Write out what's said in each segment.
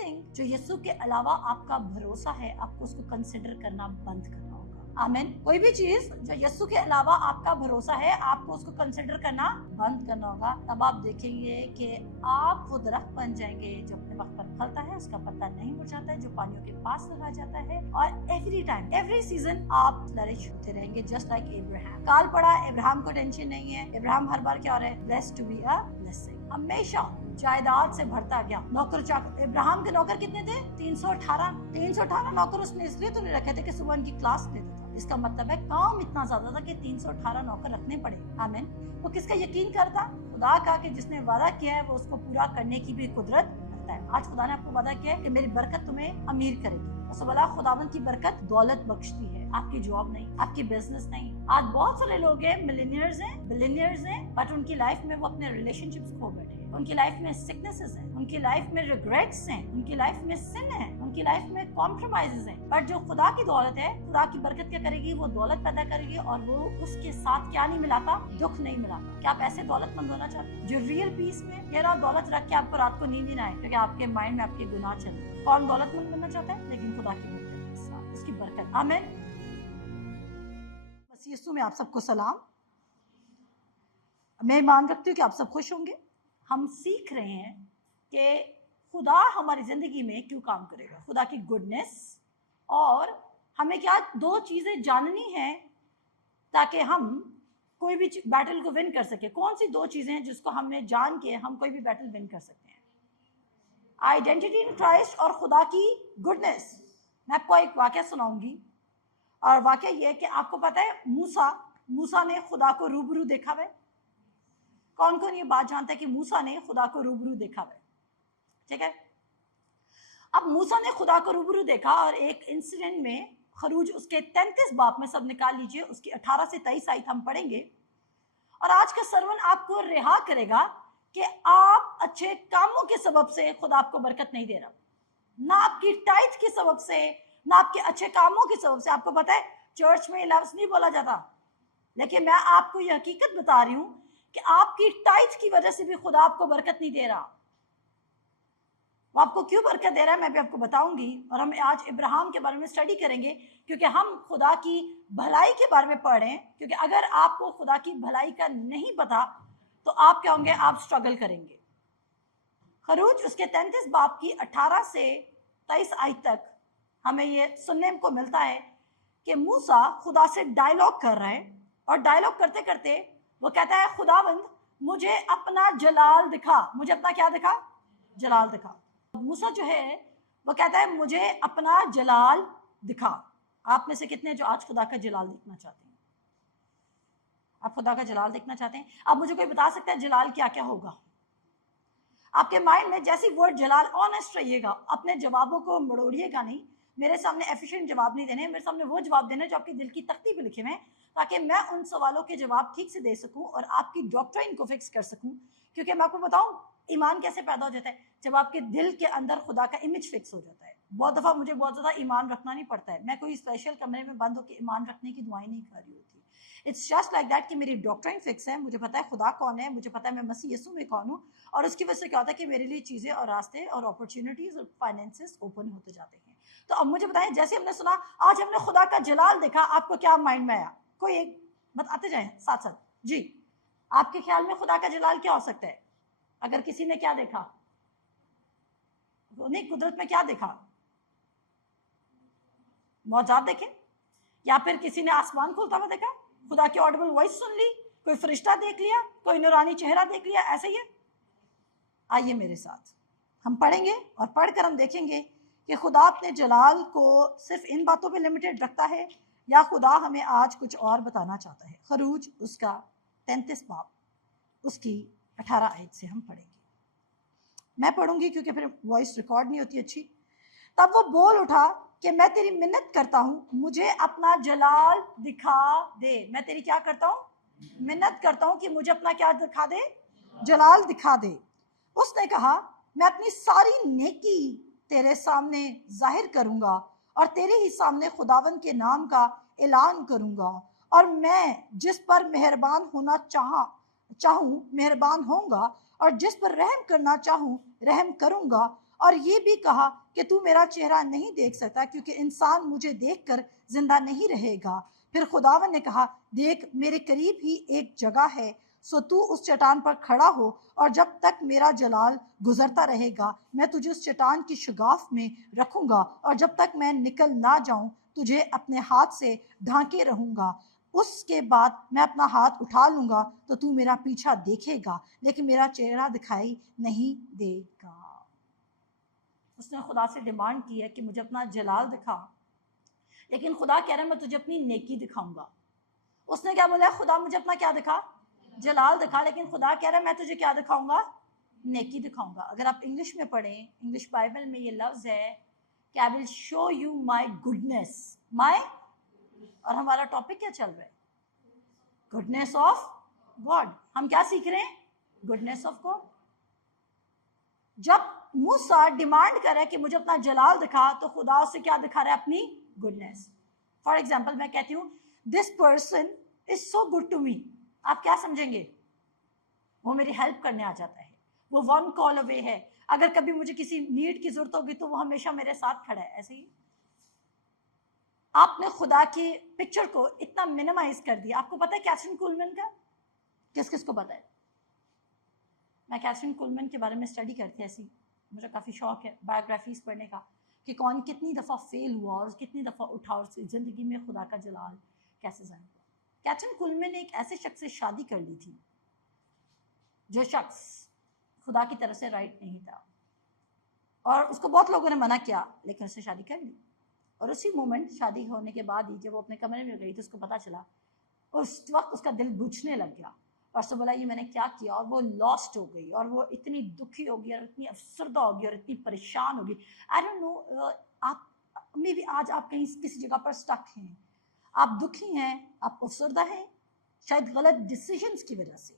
Anything जो यीशु के अलावा आपका भरोसा है, आपको उसको कंसिडर करना बंद करना होगा। आमीन। कोई भी चीज जो यीशु के अलावा आपका भरोसा है, आपको उसको कंसिडर करना बंद करना होगा। तब आप देखेंगे कि आप वो दरख्त बन जाएंगे जो अपने वक्त पर फलता है, उसका पत्ता नहीं मुरझाता है, जो पानियों के पास लगाया जाता है, और एवरी टाइम एवरी सीजन आप फ्लरिश होते रहेंगे, जस्ट लाइक इब्राहिम। काल पड़ा, इब्राहिम को टेंशन नहीं है। इब्राहिम हर बार क्या हो रहा है? Blessed to be a blessing. हमेशा जायदाद से भरता गया। नौकर चाकर, इब्राहिम के नौकर कितने थे? 318 नौकर उसने इसलिए तो नहीं रखे थे कि सुबह उनकी क्लास लेता था। इसका मतलब है काम इतना ज्यादा था कि 318 नौकर रखने पड़े। आमीन। वो किसका यकीन करता? खुदा का, कि जिसने वादा किया है वो उसको पूरा करने की भी कुदरत रखता है। आज खुदा ने आपको वादा किया है कि मेरी बरकत तुम्हें अमीर करेगी। बोला खुदावंद की बरकत दौलत बख्शती है, आपकी जॉब नहीं, आपकी बिजनेस नहीं। आज बहुत सारे लोग हैं, मिलियनियर्स हैं, बिलियनियर्स हैं, बट उनकी लाइफ में वो अपने रिलेशनशिप्स खो बैठे हैं। उनकी लाइफ में सिकनेसेस हैं, उनकी लाइफ में रिग्रेट्स हैं, उनकी लाइफ में सिन है, उनकी लाइफ में कॉम्प्रोमाइजेस हैं। बट जो खुदा की दौलत है, खुदा की बरकत क्या करेगी? वो दौलत पैदा करेगी, और वो उसके साथ क्या नहीं मिलाता? दुख नहीं मिलाता। क्या आप ऐसे दौलतमंद होना चाहते हैं जो रियल पीस में ये ना दौलत रख के आपको रात को नींद नहीं आए क्योंकि आपके माइंड में आपके गुनाह चल रहे हैं? कौन दौलतमंद बनना चाहता है? लेकिन खुदा की बरकत के साथ, उसकी बरकत। आमीन। मसीह यीशु में आप सबको सलाम। मैं ईमान रखती हूँ कि आप सब खुश होंगे। हम सीख रहे हैं कि खुदा हमारी जिंदगी में क्यों काम करेगा, खुदा की गुडनेस, और हमें क्या दो चीजें जाननी है ताकि हम कोई भी बैटल को विन कर सके। कौन सी दो चीजें हैं जिसको हमें जान के हम कोई भी बैटल विन कर सकते हैं? आइडेंटिटी इन क्राइस्ट और खुदा की गुडनेस। मैं आपको एक वाक्य सुनाऊंगी, और वाक्य ये है कि आपको पता है मूसा ने खुदा को रूबरू देखा है। कौन कौन ये बात जानता है कि मूसा ने खुदा को रूबरू देखा है? ठीक है। अब मूसा ने खुदा को रूबरू देखा, और एक इंसिडेंट में खरूज उसके 33 बाप में सब निकाल लीजिए, उसकी 18 से 23 आयत हम पढ़ेंगे। और आज का सरवन आपको रिहा करेगा कि आप अच्छे कामों के सबब से खुदा आपको बरकत नहीं दे रहा, ना आपकी टाइट के सबब से, ना आपके अच्छे कामों के सबब से। आपको पता है चर्च में लफ्ज नहीं बोला जाता, लेकिन मैं आपको यह हकीकत बता रही हूं कि आपकी टाइट की वजह से भी खुदा आपको बरकत नहीं दे रहा। वो आपको क्यों बरकत दे रहा है मैं भी आपको बताऊंगी। और हम आज इब्राहिम के बारे में स्टडी करेंगे, क्योंकि हम खुदा की भलाई के बारे में पढ़ रहे हैं। क्योंकि अगर आपको खुदा की भलाई का नहीं पता तो आप क्या होंगे? आप स्ट्रगल करेंगे। खरूज उसके 33 बाप की 18 से 23 आयत तक हमें ये सुनने को मिलता है कि मूसा खुदा से डायलॉग कर रहा है, और डायलॉग करते करते वो कहता है, खुदावंद मुझे अपना जलाल दिखा। मुझे अपना क्या दिखा? जलाल दिखा। मूसा जो है वो कहता है, मुझे अपना जलाल दिखा। आप में से कितने जो आज खुदा का जलाल देखना चाहते हैं? आप खुदा का जलाल देखना चाहते हैं? अब मुझे कोई बता सकता है जलाल क्या क्या होगा? आपके माइंड में जैसी वर्ड जलाल, ऑनेस्ट रहिएगा, अपने जवाबों को मरोड़िएगा नहीं। मेरे सामने एफिशिएंट जवाब नहीं देने, मेरे सामने वो जवाब देने जो आपकी दिल की तख्ती पे लिखे हुए हैं, ताकि मैं उन सवालों के जवाब ठीक से दे सकूं और आपकी डॉक्ट्राइन को फिक्स कर सकूं। क्योंकि मैं आपको बताऊं ईमान कैसे पैदा हो जाता है? जब आपके दिल के अंदर खुदा का इमेज फिक्स हो जाता है। बहुत दफा मुझे बहुत ज्यादा ईमान रखना नहीं पड़ता है, मैं कोई स्पेशल कमरे में बंद होकर ईमान रखने की दुआएं नहीं कर रही होती। इट्स जस्ट लाइक दैट कि मेरी डॉक्ट्राइन फिक्स है, मुझे पता है खुदा कौन है, मुझे पता है मैं मसीह यीशु में कौन हूँ, और उसकी वजह से क्या होता है कि मेरे लिए चीजें और रास्ते और अपॉर्चुनिटीज और फाइनेंसेस ओपन होते जाते हैं। तो अब मुझे बताएं, जैसे हमने सुना आज हमने खुदा का जलाल देखा, आपको क्या माइंड में आया? कोई एक बताते जाए साथ साथ। जी, आपके ख्याल में खुदा का जलाल क्या हो सकता है? अगर किसी ने क्या देखा? नहीं, कुदरत में क्या देखा? मौजूद देखे, या फिर किसी ने आसमान खोलता हुआ देखा, खुदा की ऑडिबल वॉइस सुन ली, कोई फरिश्ता देख लिया, कोई नूरानी चेहरा देख लिया, ऐसे ही है? आइए मेरे साथ हम पढ़ेंगे, और पढ़कर हम देखेंगे कि खुदा अपने जलाल को सिर्फ इन बातों पे लिमिटेड रखता है या खुदा हमें आज कुछ और बताना चाहता है। खरूज उसका 33 बाब उसकी 18 आयत से हम पढ़ेंगे। मैं पढ़ूंगी क्योंकि फिर वॉइस रिकॉर्ड नहीं होती अच्छी। तब वो बोल उठा कि मैं तेरी मिन्नत करता हूँ, मुझे अपना जलाल दिखा दे। मैं तेरी क्या करता हूँ? मिन्नत करता हूँ कि मुझे अपना क्या दिखा दे? जलाल दिखा दे। उसने कहा, मैं अपनी सारी नेकी तेरे सामने जाहिर करूंगा और तेरे ही सामने खुदावंद के नाम का ऐलान करूंगा, और मैं जिस पर मेहरबान होना चाहूं मेहरबान होऊंगा, और जिस पर रहम करना चाहूं रहम करूंगा, और ये भी कहा कि तू मेरा चेहरा नहीं देख सकता क्योंकि इंसान मुझे देखकर जिंदा नहीं रहेगा। फिर खुदावन ने कहा, देख मेरे करीब ही एक जगह है, सो तू उस चट्टान पर खड़ा हो और जब तक मेरा जलाल गुजरता रहेगा मैं तुझे उस चट्टान की शगाफ में रखूंगा और जब तक मैं निकल ना जाऊं तुझे अपने हाथ से ढांके रहूंगा। उसके बाद मैं अपना हाथ उठा लूंगा तो तू मेरा पीछा देखेगा लेकिन मेरा चेहरा दिखाई नहीं देगा। उसने खुदा से डिमांड की है कि मुझे अपना जलाल दिखा, लेकिन खुदा कह रहा है मैं तुझे अपनी नेकी दिखाऊंगा। उसने क्या बोला? खुदा मुझे अपना क्या दिखा? जलाल दिखा। लेकिन खुदा कह रहा है मैं तुझे क्या दिखाऊंगा? नेकी दिखाऊंगा। अगर आप इंग्लिश में पढ़ें, इंग्लिश बाइबल में ये लफ्ज है कि I will show you my goodness. My, और हमारा टॉपिक क्या चल रहा है? Goodness of God. हम क्या सीख रहे हैं? Goodness of God. जब मूसा डिमांड करे कि मुझे अपना जलाल दिखा तो खुदा उसे क्या दिखा रहा है? अपनी गुडनेस। फॉर एग्जाम्पल मैं कहती हूँ this person is so good to me, आप क्या समझेंगे? वो मेरी हेल्प करने आ जाता है, वो वन कॉल अवे है, अगर कभी मुझे किसी नीड की जरूरत होगी तो वो हमेशा मेरे साथ खड़ा है। ऐसे ही आपने खुदा की पिक्चर को इतना मिनिमाइज कर दिया। आपको पता है कैथरीन कुलमैन का? किस किस को पता है? मैं कैथरीन कुलमैन के बारे में स्टडी करती ऐसी, मुझे काफ़ी शौक है बायोग्राफीज पढ़ने का कि कौन कितनी दफ़ा फेल हुआ और कितनी दफ़ा उठा और ज़िंदगी में खुदा का जलाल कैसे जाहिर हुआ। कैथरीन कुलमैन ने एक ऐसे शख्स से शादी कर ली थी जो शख्स खुदा की तरफ से राइट नहीं था और उसको बहुत लोगों ने मना किया, लेकिन उसने शादी कर ली। और उसी मोमेंट शादी होने के बाद ही जब वो अपने कमरे में गई तो उसको पता चला, उस वक्त उसका दिल बुझने लग गया और उसने बोला ये मैंने क्या किया, और वो लॉस्ट हो गई और वो इतनी दुखी होगी और इतनी अफसरदा होगी और इतनी परेशान होगी। आई डोंट नो, आप मे बी आज आप कहीं किसी जगह पर स्टक हैं, आप दुखी हैं, आप अफसरदा हैं, शायद गलत डिसीजंस की वजह से,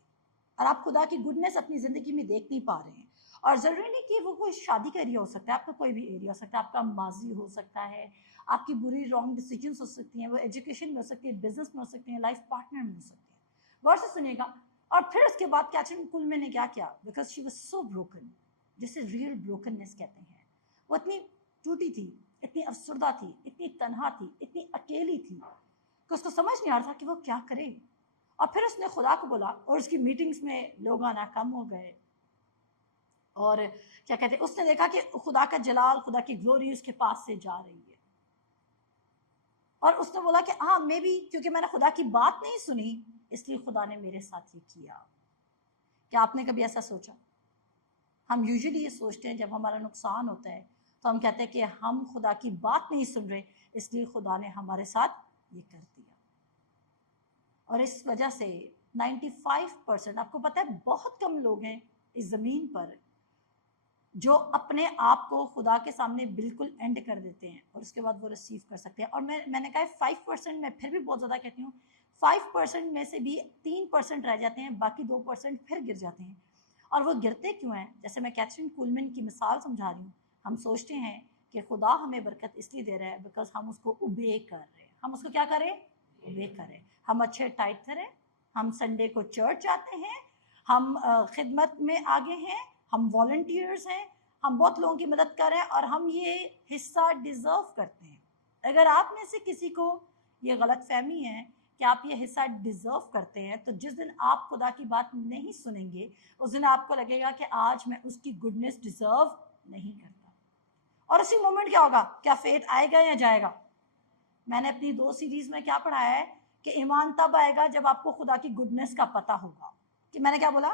और आप खुदा की गुडनेस अपनी ज़िंदगी में देख नहीं पा रहे हैं। और ज़रूरी नहीं कि वो कोई शादी का एरिया हो सकता है, आपका कोई भी एरिया हो सकता है, आपका माजी हो सकता है, आपकी बुरी रॉन्ग डिसीजंस हो सकती हैं, वो एजुकेशन में हो सकती है, बिजनेस में हो सकती हैं, लाइफ पार्टनर में हो सकती है। गौर से सुनिएगा। और फिर उसके बाद कैथरीन कुलमैन ने क्या किया? Because she was so broken, जिसे रियल ब्रोकननेस कहते हैं। वो इतनी टूटी थी, इतनी अफसरदा थी, इतनी तन्हा थी, इतनी अकेली थी कि उसको समझ नहीं आ रहा था कि वो क्या करे। और फिर उसने खुदा को बोला और उसकी मीटिंग्स में लोग आना कम हो गए और क्या कहते हैं, उसने देखा कि खुदा का जलाल, खुदा की ग्लोरी उसके पास से जा रही है। और उसने बोला कि हाँ मे बी क्योंकि मैंने खुदा की बात नहीं सुनी इसलिए खुदा ने मेरे साथ ये किया। क्या आपने कभी ऐसा सोचा? हम यूजुअली ये सोचते हैं जब हमारा नुकसान होता है तो हम कहते हैं कि हम खुदा की बात नहीं सुन रहे इसलिए खुदा ने हमारे साथ ये कर दिया। और इस वजह से 95%, आपको पता है बहुत कम लोग हैं इस ज़मीन पर जो अपने आप को खुदा के सामने बिल्कुल एंड कर देते हैं और उसके बाद वो रिसीव कर सकते हैं। और मैंने कहा 5%, मैं फिर भी बहुत ज़्यादा कहती हूँ, 5% में से भी 3% रह जाते हैं, बाकी 2% फिर गिर जाते हैं। और वो गिरते क्यों हैं? जैसे मैं कैथरीन कुलमैन की मिसाल समझा रही हूँ, हम सोचते हैं कि खुदा हमें बरकत इसलिए दे रहा है बिकॉज हम उसको ओबे कर रहे हैं। हम उसको क्या करें? ओबे करें। हम अच्छे टाइट करें, हम संडे को चर्च जाते हैं, हम खिदमत में आगे हैं, हम वॉलंटियर्स हैं, हम बहुत लोगों की मदद कर रहे हैं और हम ये हिस्सा डिज़र्व करते हैं। अगर आप में से किसी को ये गलत फहमी है कि आप ये हिस्सा डिज़र्व करते हैं तो जिस दिन आप खुदा की बात नहीं सुनेंगे उस दिन आपको लगेगा कि आज मैं उसकी गुडनेस डिज़र्व नहीं करता। और उसी मोमेंट क्या होगा? क्या फेथ आएगा या जाएगा? मैंने अपनी 2 सीरीज में क्या पढ़ाया है कि ईमान तब आएगा जब आपको खुदा की गुडनेस का पता होगा। कि मैंने क्या बोला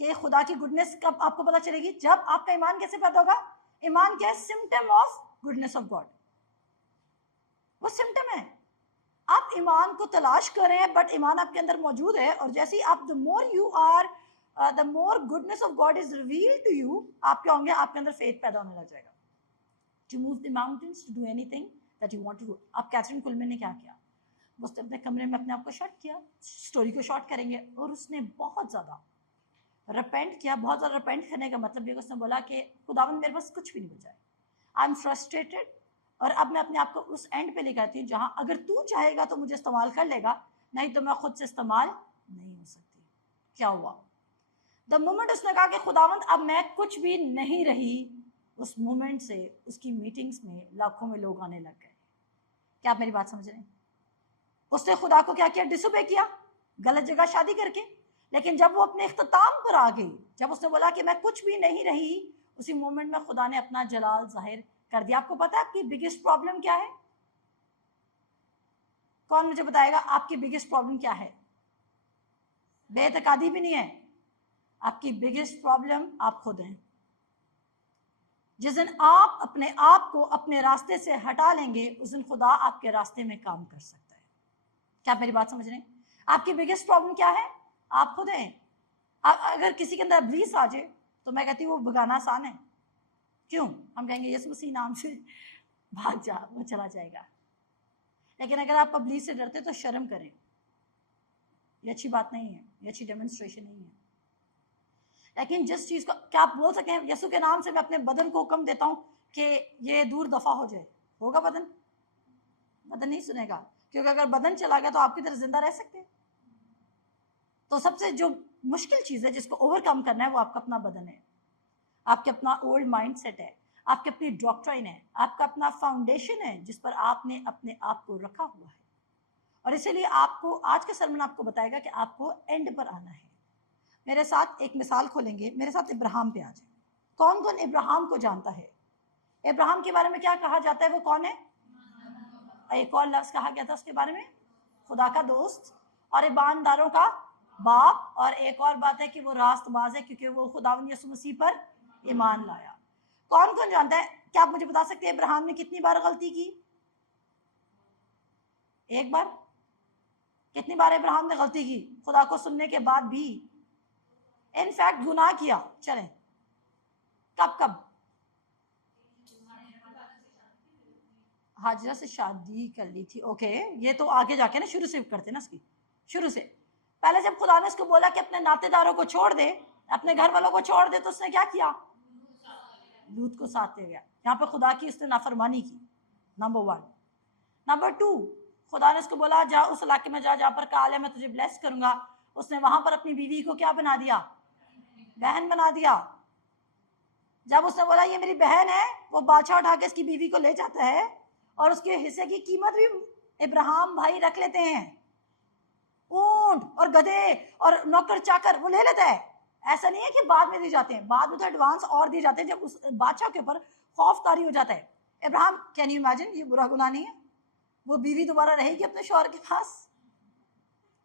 कि खुदा की गुडनेस कब आपको पता चलेगी? जब आपका ईमान कैसे पता होगा? ईमान क्या है? Symptom of goodness of God. वो सिम्टम है। आप ईमान को तलाश कर रहे हैं बट ईमान आपके अंदर मौजूद है और जैसे ही आप the more you are the more goodness of God is revealed to you, आप क्या होंगे? आपके अंदर फेथ पैदा होने लग जाएगा to move the mountains, to do anything that you want to do. अब कैथरीन कुलमैन ने क्या किया? उसने अपने कमरे में अपने आप को शॉट किया, स्टोरी को शॉर्ट करेंगे, और उसने बहुत ज़्यादा रिपेंट किया। बहुत ज़्यादा रिपेंट करने का मतलब ये उसने बोला कि खुदावंद मेरे पास कुछ भी नहीं बचा है, आई एम फ्रस्ट्रेटेड, और अब मैं अपने आप को उस एंड पे लेकर आती हूँ जहाँ अगर तू चाहेगा तो मुझे इस्तेमाल कर लेगा, नहीं तो मैं खुद से इस्तेमाल नहीं हो सकती। क्या हुआ? द मोमेंट उसने कहा कि खुदावंद अब मैं कुछ भी नहीं रही, उस मोमेंट से उसकी मीटिंग्स में लाखों में लोग आने लग गए। क्या आप मेरी बात समझ रहे हैं? उसने खुदा को क्या किया? डिसोबे किया, गलत जगह शादी करके। लेकिन जब वो अपने इख्तिताम पर आ गई, जब उसने बोला कि मैं कुछ भी नहीं रही, उसी मोमेंट में खुदा ने अपना जलाल जाहिर कर दिया। आपको पता है आपकी बिगेस्ट प्रॉब्लम क्या है? कौन मुझे बताएगा आपकी बिगेस्ट प्रॉब्लम क्या है? बेतकादी भी नहीं है, आपकी बिगेस्ट प्रॉब्लम आप खुद हैं। जिस दिन आप अपने आप को अपने रास्ते से हटा लेंगे, उस दिन खुदा आपके रास्ते में काम कर सकता है। क्या आप मेरी बात समझ रहे हैं? आपकी बिगेस्ट प्रॉब्लम क्या है? आप खुद हैं। अगर किसी के अंदर इब्लीस आ जाए तो मैं कहती हूँ वो भगाना आसान है। क्यों? हम कहेंगे यीशु मसीह नाम से भाग जा, वो चला जाएगा। लेकिन अगर आप इब्लीस से डरते तो शर्म करें, ये अच्छी बात नहीं है, ये अच्छी डेमोन्स्ट्रेशन नहीं है। लेकिन जिस चीज़ को क्या आप बोल सकें यीशु के नाम से मैं अपने बदन को हुक्म देता हूँ कि ये दूर दफा हो जाए, होगा बदन? बदन नहीं सुनेगा, क्योंकि अगर बदन चला गया तो आपकी तरह जिंदा रह सकते हैं। तो सबसे जो मुश्किल चीज़ है जिसको ओवरकम करना है वो आपका अपना बदन है, आपके अपना ओल्ड माइंडसेट है, आपकी अपनी डॉक्ट्राइन है, आपका अपना फाउंडेशन है जिस पर आपने अपने आप को रखा हुआ है। और इसीलिए आपको आज का सरमन आपको बताएगा कि आपको एंड पर आना है। मेरे साथ एक मिसाल खोलेंगे, मेरे साथ इब्राहिम पे आ जाए। कौन कौन इब्राहिम को जानता है? इब्राहिम के बारे में क्या कहा जाता है? वो कौन है? एक और लफ्ज कहा गया था उसके बारे में, खुदा का दोस्त और ईमानदारों का बाप। और एक और बात है कि वो रास्तबाज है क्योंकि वो खुदावंद यीशु मसीह पर ईमान लाया। कौन कौन जानता है? क्या आप मुझे बता सकते हैं इब्राहिम ने कितनी बार गलती की? एक बार। कितनी बार इब्राहिम ने गलती की खुदा को सुनने के बाद भी? इनफैक्ट गुनाह किया। चलें, कब कब? हाजरा से शादी कर ली थी, ओके। ये तो आगे जाके ना शुरू से करते ना, इसकी शुरू से। पहले जब खुदा ने उसको बोला कि अपने नातेदारों को छोड़ दे, अपने घर वालों को छोड़ दे, तो उसने क्या किया? लूत को साथ ले गया। यहाँ पे खुदा की उसने नाफरमानी की, नंबर 1। नंबर 2, खुदा ने उसको बोला जा उस इलाके में जा जहाँ पर काल है, मैं तुझे ब्लेस करूंगा। उसने वहां पर अपनी बीवी को क्या बना दिया? बहन बना दिया। जब उसने बोला ये मेरी बहन है, वो बादशाह उठा के इसकी बीवी को ले जाता है और उसके हिस्से की कीमत भी इब्राहिम भाई रख लेते हैं। ऊंट और गधे और नौकर चाकर वो ले लेता है। ऐसा नहीं है कि बाद में दिए जाते हैं, बाद में तो एडवांस और दिए जाते हैं जब उस बादशाह के ऊपर खौफ तारी हो जाता है। इब्राहिम, कैन यू इमेजिन, ये बुरा गुनाह नहीं है? वो बीवी दोबारा रहेगी अपने शौहर के पास?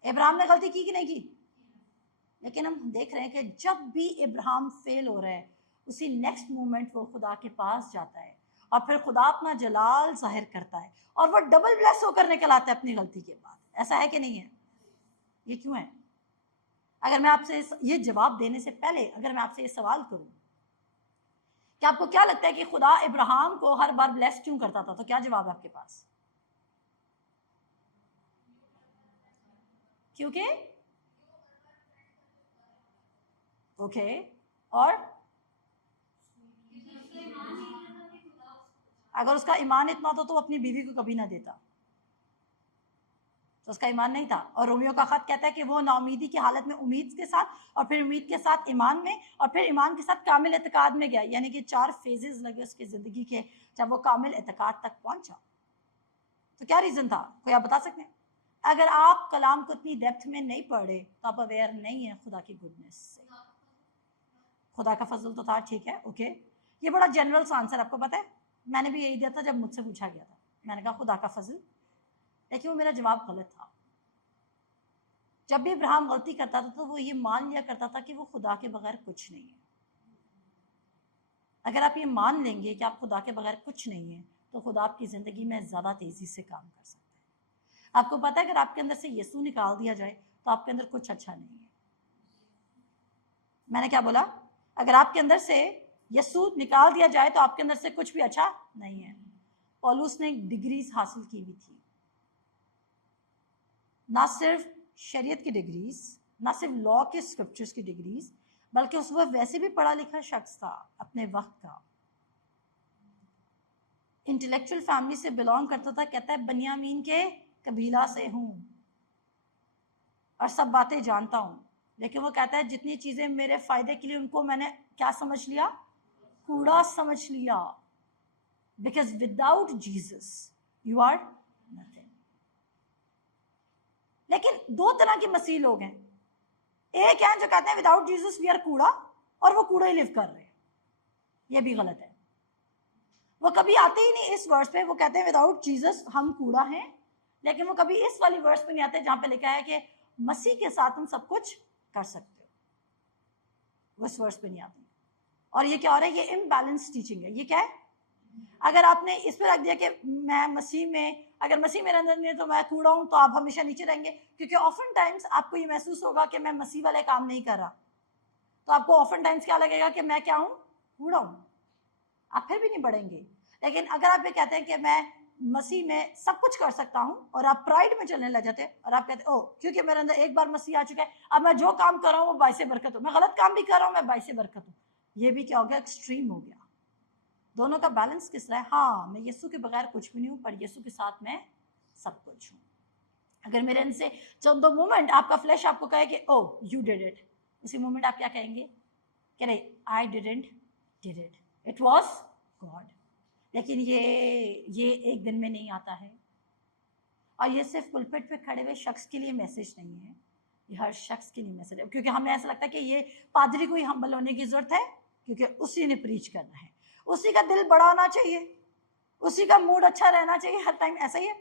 इब्राहिम ने गलती की कि नहीं की? लेकिन हम देख रहे हैं कि जब भी इब्राहिम फेल हो रहा है, उसी नेक्स्ट मोमेंट वो खुदा के पास जाता है और फिर खुदा अपना जलाल जाहिर करता है और वो डबल ब्लेस होकर निकल आता है अपनी गलती के बाद। ऐसा है कि नहीं है? ये क्यों है? अगर मैं आपसे ये जवाब देने से पहले अगर मैं आपसे ये सवाल करूं कि आपको क्या लगता है कि खुदा इब्राहिम को हर बार ब्लेस क्यों करता था, तो क्या जवाब है आपके पास? क्योंकि ओके, और अगर उसका ईमान इतना तो अपनी बीवी को कभी ना देता, तो उसका ईमान नहीं था। और रोमियो का खत कहता है कि वो नाउमीदी की हालत में उम्मीद के साथ, और फिर उम्मीद के साथ ईमान में, और फिर ईमान के साथ कामिल एतकाद में गया। यानी कि 4 फेजेस लगे उसकी जिंदगी के जब वो कामिल एतकाद तक पहुंचा। तो क्या रीजन था? कोई आप बता सकते हैं? अगर आप कलाम को इतनी डेप्थ में नहीं पढ़े तो आप अवेयर नहीं है खुदा की गुडनेस से। खुदा का फजल तो था, ठीक है, ओके। ये बड़ा जनरल सा आंसर, आपको पता है मैंने भी यही दिया था जब मुझसे पूछा गया था। मैंने कहा खुदा का फजल, लेकिन वो मेरा जवाब गलत था। जब भी इब्राहिम गलती करता था तो वो ये मान लिया करता था कि वो खुदा के बगैर कुछ नहीं है। अगर आप ये मान लेंगे कि आप खुदा के बगैर कुछ नहीं है, तो खुदा आपकी ज़िंदगी में ज़्यादा तेज़ी से काम कर सकता है। आपको पता है अगर आपके अंदर से यीशु निकाल दिया जाए तो आपके अंदर कुछ अच्छा नहीं है। मैंने क्या बोला? अगर आपके अंदर से यीशु निकाल दिया जाए तो आपके अंदर से कुछ भी अच्छा नहीं है। पौलुस ने डिग्रीज हासिल की हुई थी, ना सिर्फ शरीयत की डिग्रीज, ना सिर्फ लॉ के स्क्रिप्चर्स की डिग्रीज, बल्कि उस वक्त वैसे भी पढ़ा लिखा शख्स था अपने वक्त का। इंटेलेक्चुअल फैमिली से बिलोंग करता था। कहता है बनियामीन के कबीला से हूँ और सब बातें जानता हूँ। लेकिन वो कहता है जितनी चीज़ें मेरे फ़ायदे के लिए उनको मैंने क्या समझ लिया? कूड़ा समझ लिया, because without Jesus you are nothing. लेकिन दो तरह के मसीह लोग हैं, एक है जो कहते हैं विदाउट जीसस वी आर कूड़ा, और वो कूड़ा ही लिव कर रहे हैं, ये भी गलत है। वो कभी आते ही नहीं इस वर्स पे, वो कहते हैं विदाउट जीसस हम कूड़ा हैं, लेकिन वो कभी इस वाली वर्स पे नहीं आते जहां पे लिखा है कि मसीह के साथ तुम सब कुछ कर सकते हो, वो इस वर्स पे नहीं आती। और ये क्या हो रहा है, ये इम्बैलेंस टीचिंग है। ये क्या है, अगर आपने इस पर रख दिया कि मैं मसीह में, अगर मसीह मेरे अंदर नहीं है तो मैं कूड़ा हूं, तो आप हमेशा नीचे रहेंगे, क्योंकि ऑफन टाइम्स आपको ये महसूस होगा कि मैं मसीह वाले काम नहीं कर रहा, तो आपको ऑफन टाइम्स क्या लगेगा कि मैं क्या हूं, कूड़ा हूं, आप फिर भी नहीं बढ़ेंगे। लेकिन अगर आप ये कहते हैं कि मैं मसीह में सब कुछ कर सकता हूं, और आप प्राइड में चलने लग जाते हैं, और आप कहते हैं ओ क्योंकि मेरे अंदर एक बार मसीह आ चुका है, अब मैं जो काम कर रहा हूं वो बाइसे बरकत हो, मैं गलत काम भी कर रहा हूं मैं बाइसे बरकत हूं, ये भी क्या हो गया, एक्सट्रीम हो गया। दोनों का बैलेंस किस रहा है, हाँ मैं यीशु के बगैर कुछ भी नहीं हूं, पर यीशु के साथ मैं सब कुछ हूं। अगर मेरे अंदर से जब दो मोमेंट आपका फ्लैश आपको कहे कि ओ यू डिड इट, उसी मोमेंट आप क्या कहेंगे कि नहीं I didn't did it, it was God. लेकिन ये एक दिन में नहीं आता है, और ये सिर्फ पुलपिट पे खड़े हुए शख्स के लिए मैसेज नहीं है, ये हर शख्स के लिए मैसेज है। क्योंकि हमें ऐसा लगता है कि ये पादरी को ही हम्बल होने की जरूरत है, क्योंकि उसी ने प्रीच करना है, उसी का दिल बड़ा होना चाहिए, उसी का मूड अच्छा रहना चाहिए हर टाइम, ऐसा ही है,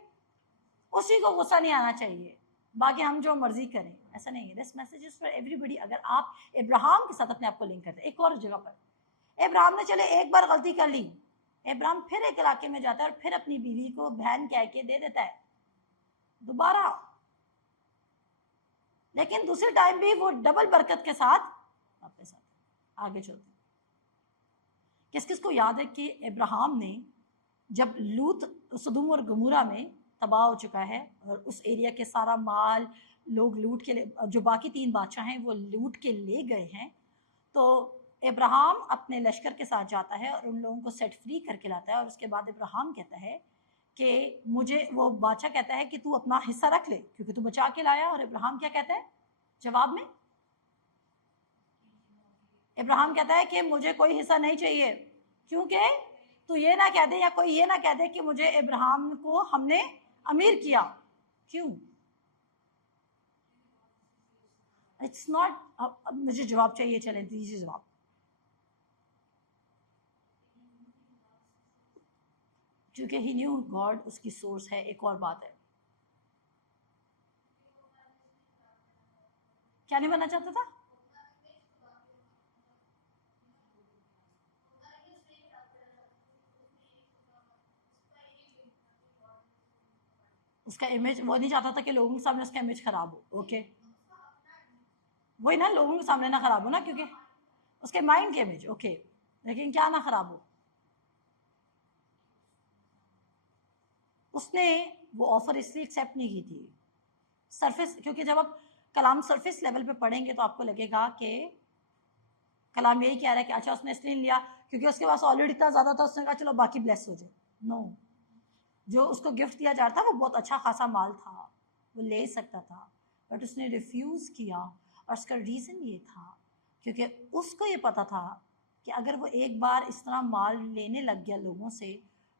उसी को गुस्सा नहीं आना चाहिए, बाकी हम जो मर्जी करें, ऐसा नहीं है। This message is for everybody. अगर आप इब्राहिम के साथ अपने आप को लिंक करते हैं, एक और जगह पर इब्राहिम ने चले एक बार गलती कर ली, इब्राहिम फिर एक इलाके में जाता है और फिर अपनी बीवी को बहन कह के दे देता है दोबारा, लेकिन दूसरे टाइम भी वो डबल बरकत के साथ वापस आता है। आगे चलते हैं, किस किस को याद है कि इब्राहिम ने जब लूत सदूम और गमूरा में तबाह हो चुका है और उस एरिया के सारा माल लोग लूट के जो बाकी तीन बादशाह हैं वो लूट के ले गए हैं, तो इब्राहिम अपने लश्कर के साथ जाता है और उन लोगों को सेट फ्री करके लाता है। और उसके बाद इब्राहिम कहता है कि मुझे, वो बादशाह कहता है कि तू अपना हिस्सा रख ले क्योंकि तू बचा के लाया, और इब्राहिम क्या कहता है जवाब में, इब्राहिम कहता है कि मुझे कोई हिस्सा नहीं चाहिए, क्योंकि तू ये ना कह दे या कोई ये ना कह दे कि मुझे इब्राहिम को हमने अमीर किया। क्यों, इट्स नॉट, अब मुझे जवाब चाहिए, चले दीजिए जवाब। क्योंकि ही न्यू गॉड उसकी सोर्स है। एक और बात है, क्या नहीं बनना चाहता था, उसका इमेज, वो नहीं चाहता था कि लोगों के सामने उसका इमेज खराब हो। ओके, वही ना, लोगों के सामने ना खराब हो ना, क्योंकि उसके माइंड की इमेज। ओके, लेकिन क्या ना खराब हो, उसने वो ऑफर इसलिए एक्सेप्ट नहीं की थी सरफेस, क्योंकि जब आप कलाम सरफेस लेवल पे पढ़ेंगे तो आपको लगेगा कि कलाम यही कह रहा है कि अच्छा उसने इसलिए लिया क्योंकि उसके पास ऑलरेडी इतना ज्यादा था, उसने कहा चलो बाकी ब्लेस हो जाए। नो, जो उसको गिफ्ट दिया जा रहा था वो बहुत अच्छा खासा माल था, वो ले सकता था, बट उसने रिफ्यूज किया। और उसका रीजन ये था क्योंकि उसको ये पता था कि अगर वो एक बार इस तरह माल लेने लग गया लोगों से,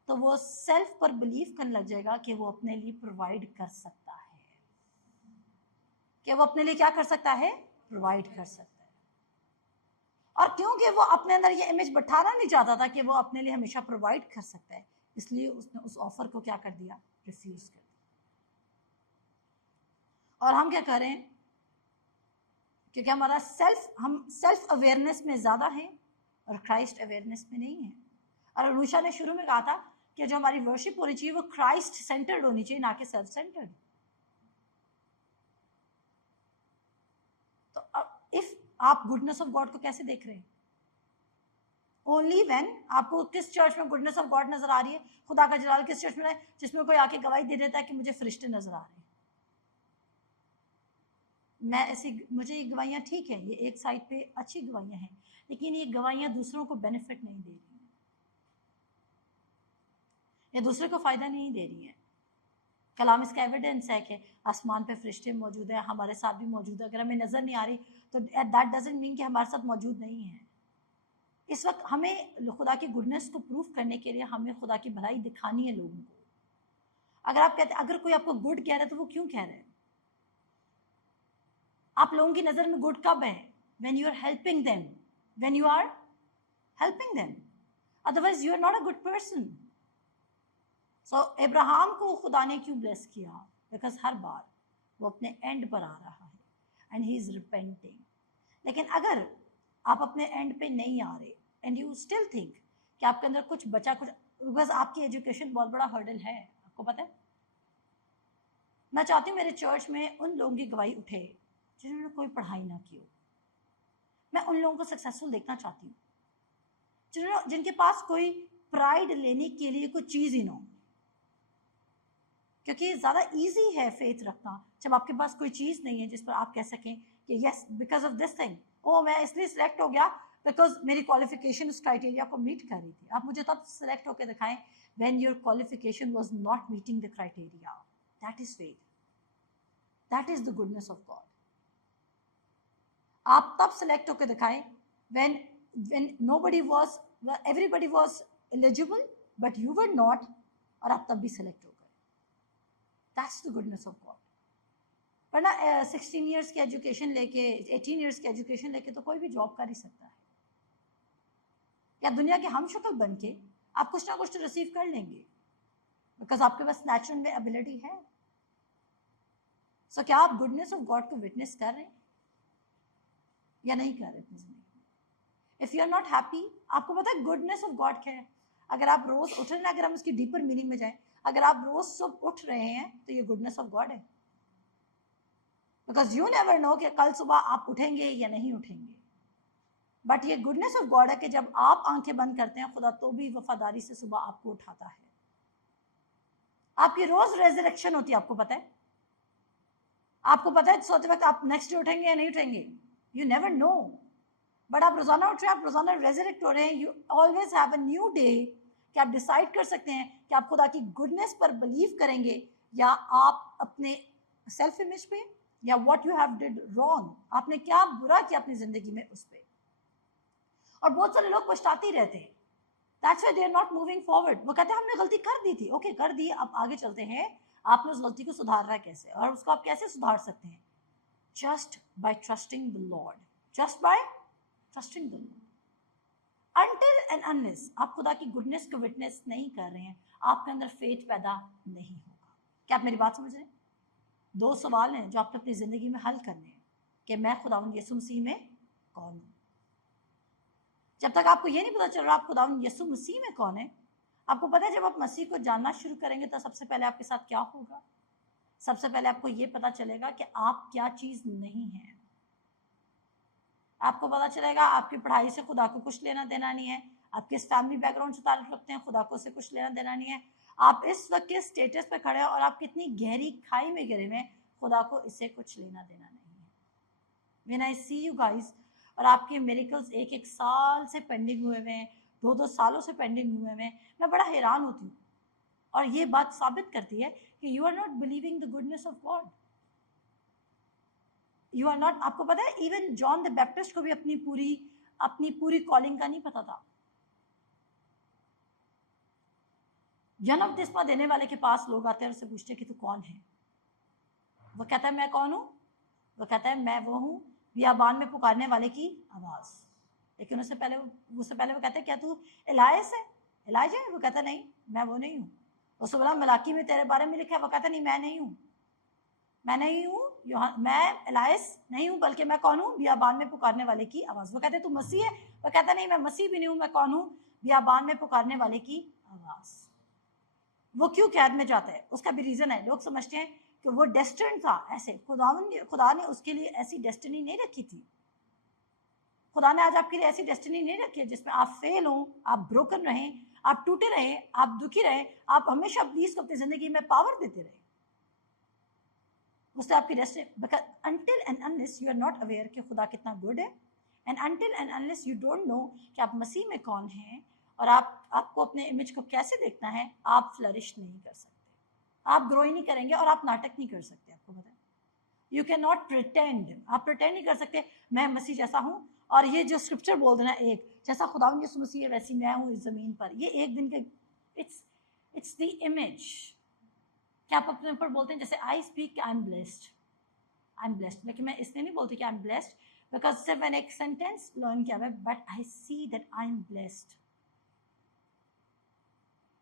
तो वो सेल्फ पर बिलीव करने लग जाएगा कि वो अपने लिए प्रोवाइड कर सकता है, कि वो अपने लिए क्या कर सकता है, प्रोवाइड कर सकता है। और क्योंकि वो अपने अंदर ये इमेज बैठाना नहीं चाहता था कि वो अपने लिए हमेशा प्रोवाइड कर सकता है, इसलिए उसने उस ऑफर को क्या कर दिया, रिफ्यूज कर दिया। और हम क्या करें, क्योंकि हमारा हम सेल्फ अवेयरनेस में ज्यादा हैं और क्राइस्ट अवेयरनेस में नहीं है। और अनुषा ने शुरू में कहा था कि जो हमारी वर्शिप होनी चाहिए वो क्राइस्ट सेंटर्ड होनी चाहिए, ना कि सेल्फ सेंटर्ड। तो इफ आप गुडनेस ऑफ गॉड को कैसे देख रहे हैं, ओनली व्हेन आपको किस चर्च में गुडनेस ऑफ गॉड नजर आ रही है, खुदा का जलाल किस चर्च में है जिसमें कोई आके गवाही दे देता है कि मुझे फरिश्ते नजर आ रहे हैं। मैं ऐसी, मुझे ये गवाहियाँ ठीक है, ये एक साइड पे अच्छी गवाहियाँ हैं, लेकिन ये गवाहियाँ दूसरों को बेनिफिट नहीं दे रही हैं, ये दूसरे को फायदा नहीं दे रही है। कलाम इसका एविडेंस है कि आसमान पे फरिश्ते मौजूद है, हमारे साथ भी मौजूद है। अगर हमें नजर नहीं आ रही तो दैट डजंट मीन कि हमारे साथ मौजूद नहीं है। इस वक्त हमें खुदा की गुडनेस को प्रूफ करने के लिए हमें खुदा की भलाई दिखानी है लोगों को। अगर आप कहते, अगर कोई आपको गुड कह रहा है तो वो क्यों कह रहे हैं? आप लोगों की नजर में गुड कब है? When you are helping them, when you are helping them, otherwise you are not a good person. So Abraham को खुदा ने क्यों ब्लेस किया? बिकॉज हर बार वो अपने एंड पर आ रहा है एंड ही इज रिपेंटिंग। लेकिन अगर आप अपने एंड पे नहीं आ रहे एंड यू स्टिल थिंक कि आपके अंदर कुछ बचा, कुछ, बिकॉज आपकी एजुकेशन बहुत बड़ा हर्डल है, आपको पता है। मैं चाहती हूँ मेरे चर्च में उन लोगों की गवाही उठे जिन्होंने कोई पढ़ाई ना की हो। मैं उन लोगों को सक्सेसफुल देखना चाहती हूँ जिनके पास कोई प्राइड लेने के लिए कोई चीज़ ही ना हो, क्योंकि ज़्यादा इजी है फेथ रखना जब आपके पास कोई चीज़ नहीं है जिस पर आप कह सकें कि yes because of this thing, ओ मैं इसलिए सिलेक्ट हो गया बिकॉज मेरी क्वालिफिकेशन उस क्राइटेरिया को मीट कर रही थी। आप मुझे तब सिलेक्ट होकर दिखाएं when your qualification was not meeting the criteria. That is faith, that is the goodness of God. आप तब सिलेक्ट होकर दिखाएं when nobody was, everybody was eligible but you were not, और आप तब भी सिलेक्ट हो गए। That's the goodness of God. पर ना 16 ईयर्स की एजुकेशन लेके, 18 ईयर्स की एजुकेशन लेके तो कोई भी जॉब कर ही सकता है, या दुनिया के हम शक्ल बन के आप कुछ ना कुछ तो रिसीव कर लेंगे बिकॉज आपके पास नेचुरल में एबिलिटी है। सो क्या आप गुडनेस ऑफ गॉड को विटनेस कर रहे हैं या नहीं कर रहे अपनी जिंदगी? If you are not happy, आपको पता है गुडनेस ऑफ गॉड क्या है? अगर आप रोज उठ रहे हैं, अगर हम उसकी डीपर मीनिंग में जाएं, अगर आप रोज सब उठ रहे हैं तो ये गुडनेस ऑफ गॉड है। बिकॉज यू नेवर नो कि कल सुबह आप उठेंगे या नहीं उठेंगे, बट ये गुडनेस ऑफ गॉड है कि जब आप आंखें बंद करते हैं खुदा तो भी वफादारी से सुबह आपको उठाता है। आपकी रोज रेजरेक्शन होती है, आपको पता है? आपको पता है सोते वक्त आप नेक्स्ट डे उठेंगे या नहीं उठेंगे? यू नेवर नो, बट आप रोजाना उठ रहे हैं, आप रोजाना रेजरेक्ट हो रहे हैं। You always have a new day कि आप डिसाइड कर सकते हैं कि आप खुदा की गुडनेस पर बिलीव करेंगे या आप अपने सेल्फ इमेज पे, या what you have did wrong, आपने क्या बुरा किया अपनी जिंदगी में उस पे। और बहुत सारे लोग पछताते ही रहते हैं, that's why they are not moving forward. वो कहते हैं हमने गलती कर दी थी, ओके कर दी, अब आगे चलते हैं। आपने उस गलती को सुधारना है कैसे, और उसको आप कैसे सुधार सकते हैं? Just by trusting the Lord, just by trusting the Lord. Until and unless आप खुदा की गुडनेस को विटनेस नहीं कर रहे हैं, आपके अंदर फेथ पैदा नहीं होगा। क्या आप मेरी बात समझ रहे हैं? दो सवाल हैं जो आपको अपनी जिंदगी में हल करने हैं कि मैं खुदावंद यीशु मसीह में कौन हूं। जब तक आपको ये नहीं पता चल रहा आप खुदावंद यीशु मसीह में कौन है, आपको पता है जब आप मसीह को जानना शुरू करेंगे तो सबसे पहले आपके साथ क्या होगा? सबसे पहले आपको ये पता चलेगा कि आप क्या चीज नहीं है। आपको पता चलेगा आपकी पढ़ाई से खुदा को कुछ लेना देना नहीं है, आप किस फैमिली बैकग्राउंड से ताल्लुक रखते हैं खुदा को से कुछ लेना देना नहीं है, आप इस वक्त के स्टेटस पे खड़े हैं और आप कितनी गहरी खाई में गिरे हुए खुदा को इससे कुछ लेना देना नहीं है। When I see you guys, और आपके मिरेकल्स एक एक साल से पेंडिंग हुए हुए हैं, 2-2 सालों से पेंडिंग हुए हुए हैं, मैं बड़ा हैरान होती हूँ। और ये बात साबित करती है कि you are not believing the goodness of God, you are not. आपको पता है इवन जॉन द बैप्टिस्ट को भी अपनी पूरी कॉलिंग का नहीं पता था। जन्म बपतिस्मा देने वाले के पास लोग आते हैं और उससे पूछते हैं कि तू कौन है? वो कहता है मैं कौन हूं? वो कहता है मैं वो हूं बियाबान में पुकारने वाले की आवाज। लेकिन उससे पहले वो कहता है क्या तू एलायस है, एलाइजा है? वो कहता नहीं मैं वो नहीं हूँ। उससे बोला मलाकी में तेरे बारे में लिखा है, वो कहता नहीं मैं नहीं हूँ, मैं नहीं हूँ, मैं एलायस नहीं हूँ, बल्कि मैं कौन हूँ? बियाबान में पुकारने वाले की आवाज। वो कहते तू मसीह है? वो कहता नहीं मैं मसीह भी नहीं हूँ, मैं कौन हूँ? बियाबान में पुकारने वाले की आवाज। वो क्यों कैद में जाता है? उसका भी रीजन है। लोग समझते हैं कि वो डेस्टिन्ड था ऐसे, खुदा ने उसके लिए ऐसी डेस्टिनी नहीं रखी थी। खुदा ने आज आपके लिए ऐसी डेस्टिनी नहीं रखी है जिसमें आप फेल हो, आप ब्रोकन रहें, आप टूटे रहें, आप दुखी रहें, आप हमेशा प्लीज को अपनी जिंदगी में पावर देते रहें। उससे आपकी destiny, until and unless you are not aware कि खुदा कितना गुड है, and until and unless you don't know कि आप मसीह में कौन हैं और आपको अपने इमेज को कैसे देखना है, आप फ्लरिश नहीं कर सकते, आप ग्रो ही नहीं करेंगे और आप नाटक नहीं कर सकते। आपको पता है यू कैन नॉट प्रिटेंड, आप प्रिटेंड नहीं कर सकते मैं मसीह जैसा हूँ और ये जो स्क्रिप्चर बोल देना एक, जैसा खुदा यीशु मसीह है वैसी मैं हूँ इस ज़मीन पर, ये एक दिन के, इट्स द इमेज। क्या आप अपने ऊपर बोलते हैं जैसे I speak I am blessed, लेकिन मैं इसलिए नहीं बोलती कि आई एम ब्लेस्ड बिकॉज सिर्फ मैंने एक सेंटेंस लर्न किया है, but I see that I am blessed.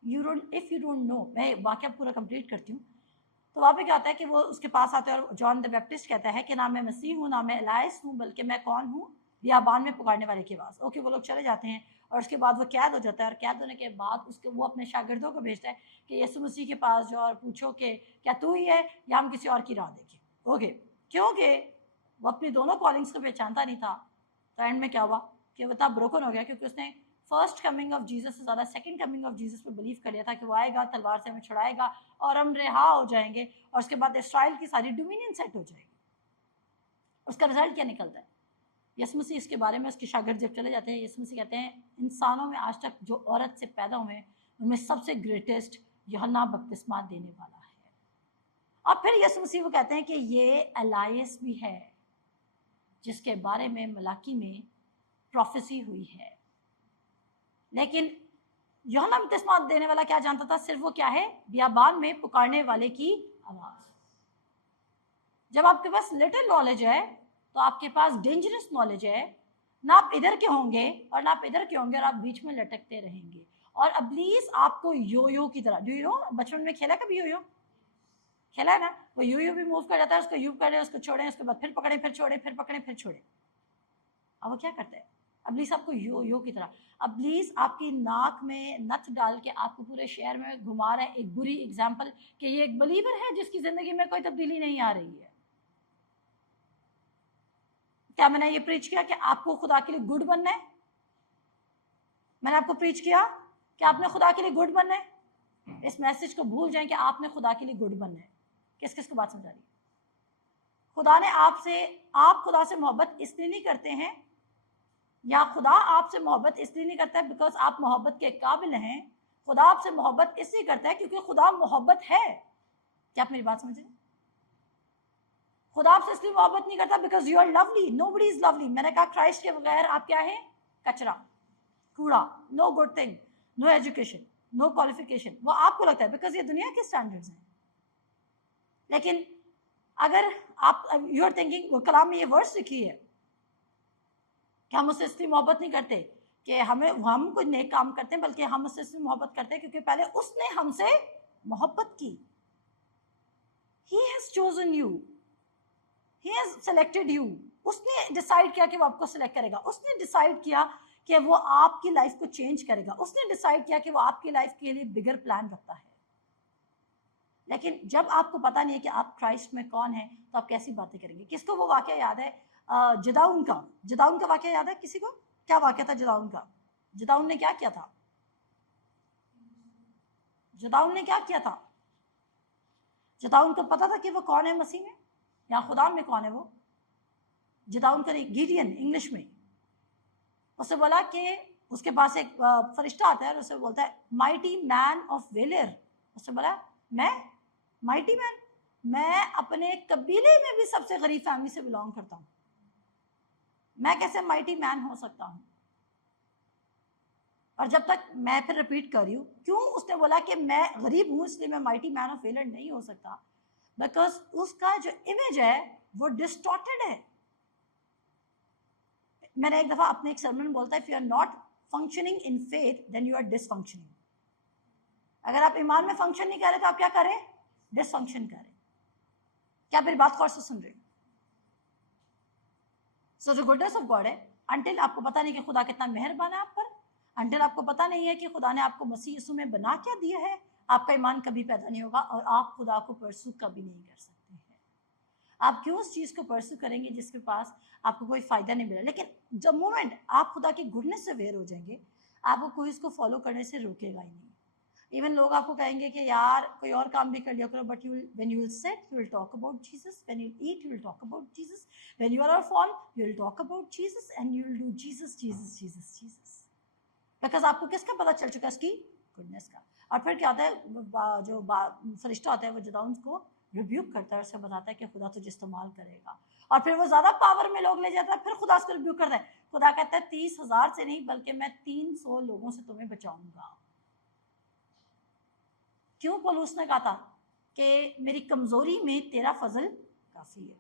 If you don't know, मैं वाक्य पूरा कंप्लीट करती हूँ। तो वहाँ पे क्या होता है कि वो उसके पास आते हैं और जॉन द बैप्टिस्ट कहता है कि ना मैं मसीह हूँ ना मैं एलाइस हूँ, बल्कि मैं कौन हूँ, बियाबान में पुकारने वाले की आवाज़। ओके, वो लोग चले जाते हैं और उसके बाद वो कैद हो जाता है, और कैद होने के बाद उसके वो अपने शागिर्दों को भेजता है कि यीशु मसीह के पास जाओ और पूछो कि क्या तू ही है या हम किसी और की राह देखें। ओके, क्योंकि वो अपनी दोनों कॉलिंग्स को पहचानता नहीं था, तो एंड में क्या हुआ कि वो तब ब्रोकन हो गया, क्योंकि उसने फर्स्ट कमिंग ऑफ जीसस से ज़्यादा सेकंड कमिंग ऑफ जीसस पे बिलीव कर लिया था कि वो आएगा, तलवार से हमें छुड़ाएगा और हम रिहा हो जाएंगे, और उसके बाद इस्राइल की सारी डोमिनियन सेट हो जाएगी। उसका रिजल्ट क्या निकलता है? यीशु मसीह इसके बारे में उसके शागिर्द जब चले जाते हैं, यीशु मसीह कहते हैं इंसानों में आज तक जो औरत से पैदा हुए उनमें सबसे ग्रेटेस्ट यूहन्ना बपतिस्मा देने वाला है। और फिर यीशु मसीह वो कहते हैं कि ये एलाइस भी है जिसके बारे में मलाकी में प्रोफेसी हुई है। लेकिन यूहन्ना बपतिस्मा देने वाला क्या जानता था? सिर्फ वो क्या है, बियाबान में पुकारने वाले की आवाज। जब आपके पास लिटिल नॉलेज है तो आपके पास डेंजरस नॉलेज है, ना आप इधर के होंगे और ना आप इधर के होंगे, और आप बीच में लटकते रहेंगे। और इब्लीस आपको यो की तरह, डू यू नो, बचपन में खेला कभी यो खेला है ना, वो यो भी मूव कर जाता है, उसको यू करे, उसको छोड़े, उसके बाद फिर पकड़े फिर छोड़े, फिर पकड़े फिर छोड़े। अब वो क्या करता है? इब्लीस आपको यो की तरह, इब्लीस आपकी नाक में नथ डाल के आपको पूरे शहर में घुमा रहा है, एक बुरी एग्जाम्पल कि ये एक बलीवर है जिसकी जिंदगी में कोई तब्दीली नहीं आ रही है। क्या मैंने ये प्रीच किया कि आपको खुदा के लिए गुड बनना है? मैंने आपको प्रीच किया कि आपने खुदा के लिए गुड बनना है? इस मैसेज को भूल जाएं कि आपने खुदा के लिए गुड बनना है। किस किस को बात समझा रही है? खुदा ने आप खुदा से मोहब्बत इसलिए नहीं करते हैं, या खुदा आपसे मोहब्बत इसलिए नहीं करता है बिकॉज आप मोहब्बत के काबिल हैं। खुदा आपसे मोहब्बत इसलिए करता है क्योंकि खुदा मोहब्बत है। क्या आप मेरी बात समझ रहे? खुदा आपसे इसलिए मोहब्बत नहीं करता because you are lovely, nobody is lovely. मैंने कहा क्राइस्ट के बगैर आप क्या है? कचरा, कूड़ा, no good thing, no education, no qualification. वो आपको लगता है बिकॉज ये दुनिया के स्टैंडर्ड्स हैं। लेकिन अगर आप यू आर थिंकिंग, वो कलाम में ये वर्ड्स लिखी है कि हम उससे इसलिए मोहब्बत नहीं करते कि हम कोई नेक काम करते हैं, बल्कि हम उससे इसलिए मोहब्बत करते हैं क्योंकि पहले उसने हमसे मोहब्बत की। He has chosen you, He has selected you। उसने डिसाइड किया कि वो आपको सिलेक्ट करेगा, उसने डिसाइड किया कि वो आपकी लाइफ को चेंज करेगा, उसने डिसाइड किया कि वो आपकी लाइफ के लिए बिगर प्लान रखता है। लेकिन जब आपको पता नहीं है कि आप क्राइस्ट में कौन है, तो आप कैसी बातें करेंगे? किसको वो वाक्य याद है जदाउन का वाक्य याद है किसी को? क्या वाक्य था जदाउन का? जदाउन ने क्या किया था? जदाउन ने क्या किया था? जदाउन को पता था कि वो कौन है मसीह में या खुदा में कौन है वो। जदाउन का गिडियन इंग्लिश में, उससे बोला कि उसके पास एक फरिश्ता आता है और उसे बोलता है माइटी मैन ऑफ वेलियर। उससे बोला मैं माइटी मैन, मैं अपने कबीले में भी सबसे गरीब फैमिली से बिलोंग करता हूँ, मैं कैसे माइटी मैन हो सकता हूँ? और जब तक, मैं फिर रिपीट कर रही हूँ, क्यों उसने बोला कि मैं गरीब हूँ इसलिए मैं माइटी मैन ऑफ वेलर नहीं हो सकता? बिकॉज उसका जो इमेज है वो डिस्टॉर्टेड है। मैंने एक दफा अपने एक सरमन बोलता है, if you are not functioning in faith then you are dysfunctioning. अगर आप ईमान में फंक्शन नहीं कर रहे तो आप क्या करें? डिसफंक्शन करें। क्या मेरी बात गौर से सुन रहे? सो जो गुडनेस ऑफ गॉड है, अंटिल आपको पता नहीं कि खुदा कितना मेहरबान है आप पर, अंटिल आपको पता नहीं है कि खुदा ने आपको मसीह यीशु में बना क्या दिया है, आपका ईमान कभी पैदा नहीं होगा और आप खुदा को परसू कभी नहीं कर सकते हैं। आप क्यों उस चीज़ को परसू करेंगे जिसके पास आपको कोई फायदा नहीं मिला? लेकिन जब मोमेंट आप खुदा की गुडनेस से अवेयर हो जाएंगे, आपको कोई इसको फॉलो करने से रोकेगा ही नहीं। इवन लोग आपको कहेंगे कि यार कोई और काम भी कर लिया करो, but when you will sit, you will talk about Jesus, when you eat, you will talk about Jesus, when you are on phone, you will talk about Jesus, and you will do Jesus, Jesus, Jesus, Jesus, because आपको किसका पता चल चुका है? इसकी goodness का। और फिर क्या होता है, जो फरिश्ता होता है वो जदाउन को रिब्यूक करता है, उसे बताता है कि खुदा तुझे इस्तेमाल करेगा, और फिर वो ज्यादा पावर में लोग ले जाता है, फिर खुदा उसको रिब्यूक करता है, खुदा कहता है 30,000 से नहीं बल्कि मैं 300 लोगों से तुम्हें बचाऊंगा। क्यों पौलुस ने कहा था कि मेरी कमजोरी में तेरा फजल काफी है।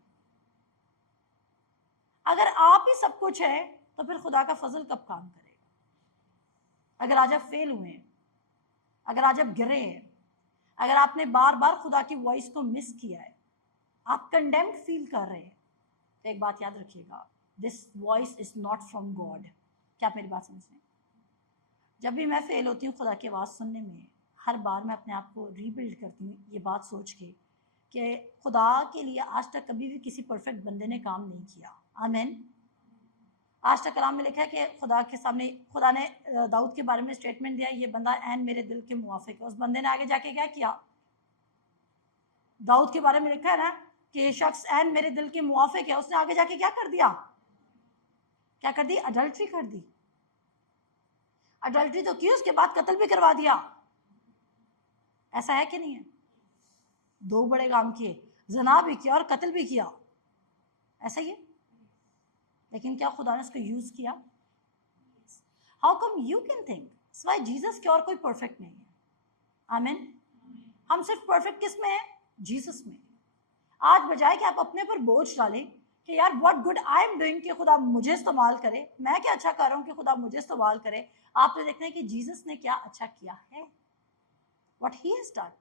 अगर आप ही सब कुछ है तो फिर खुदा का फजल कब काम करेगा? अगर आज आप फेल हुए हैं, अगर आज आप गिरे हैं, अगर आपने बार बार खुदा की वॉइस को मिस किया है, आप कंडेम्ड फील कर रहे हैं, तो एक बात याद रखिएगा, this voice is not from God. क्या आप मेरी बात समझ रहे हैं? जब भी मैं फेल होती हूँ खुदा की आवाज़ सुनने में, हर बार मैं अपने आप को रीबिल्ड करती हूँ ये बात सोच के कि खुदा के लिए आज तक कभी भी किसी परफेक्ट बंदे ने काम नहीं किया। आमीन। आज तक कलाम में लिखा है कि खुदा के सामने खुदा ने दाऊद के बारे में स्टेटमेंट दिया, ये बंदा एन मेरे दिल के मुवाफिक है। उस बंदे ने आगे जाके क्या किया? दाऊद के बारे में लिखा है ना कि ये शख्स एन मेरे दिल के मुवाफिक है। उसने आगे जाके क्या कर दिया? क्या कर दी? अडल्ट्री कर दी। अडल्ट्री तो की, उसके बाद कत्ल भी करवा दिया। ऐसा है कि नहीं है? 2 बड़े काम किए, जना भी किया और कत्ल भी किया। ऐसा ही है। लेकिन क्या खुदा ने उसको यूज किया? How come you can think Y Jesus के और कोई परफेक्ट नहीं है? आमीन। हम सिर्फ परफेक्ट किस में है? जीसस में। आज बजाय कि आप अपने पर बोझ डालें कि यार what good I am doing कि खुदा मुझे इस्तेमाल करे, मैं क्या अच्छा कर रहा हूँ कि खुदा मुझे इस्तेमाल करे, आपने देखना है कि जीसस ने क्या अच्छा किया है, व्हाट ही हैज डन।